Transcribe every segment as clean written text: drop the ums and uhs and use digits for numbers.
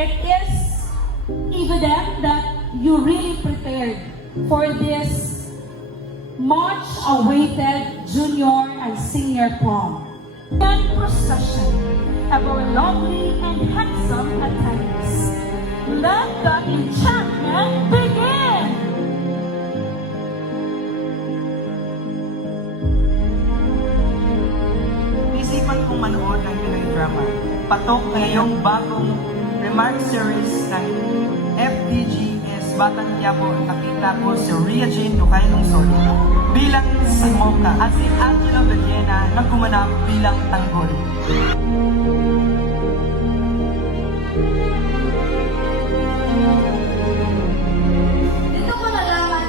It is evident that you really prepared for this much-awaited junior and senior prom. And procession of our lovely and handsome attendees. Let the enchantment begin! Isipan kong manood ng Pinoy drama. Patok ngayong bagong remark series ng FDGS Batang Quiapo. Nakita ko si Ria Jane Ducainong Solo bilang si Mocha at si Angelo Villena na gumanap bilang Tanggol. Dito ko nalaman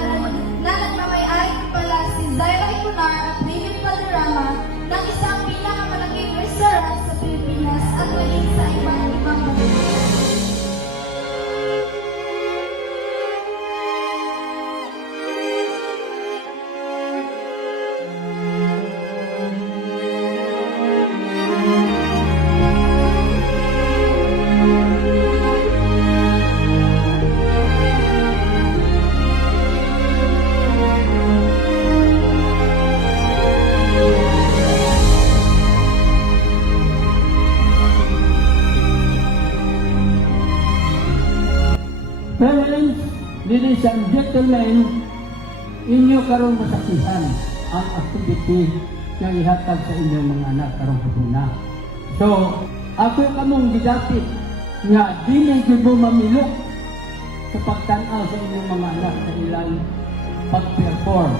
na nagmamay-ari pala si Zaira Ipunar at David Valderrama ng isang pinakamalaking restaurant sa Pilipinas at maging sa ibang bansa. Parents, ladies and gentlemen, inyo karong masaksihan ang activity nga ihatag sa inyong mga anak karong hapuna. So, ako kamong gidapit nga dili gyud mo mamilok sa pagtan-aw sa inyong mga anak sa ilang pag-perform.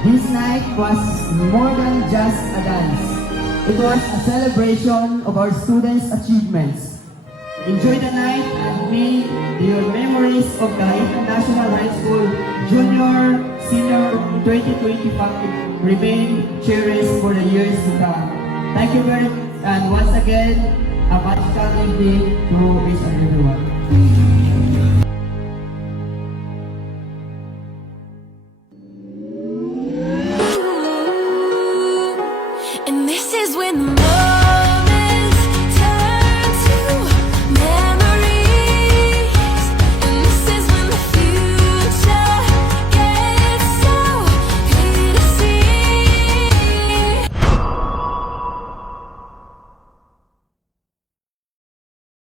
This night was more than just a dance. It was a celebration of our students' achievements. Enjoy the night and may your memories of the International High School Junior Senior 2025 remain cherished for the years to come. Thank you very much, and once again, a magical evening to each and everyone.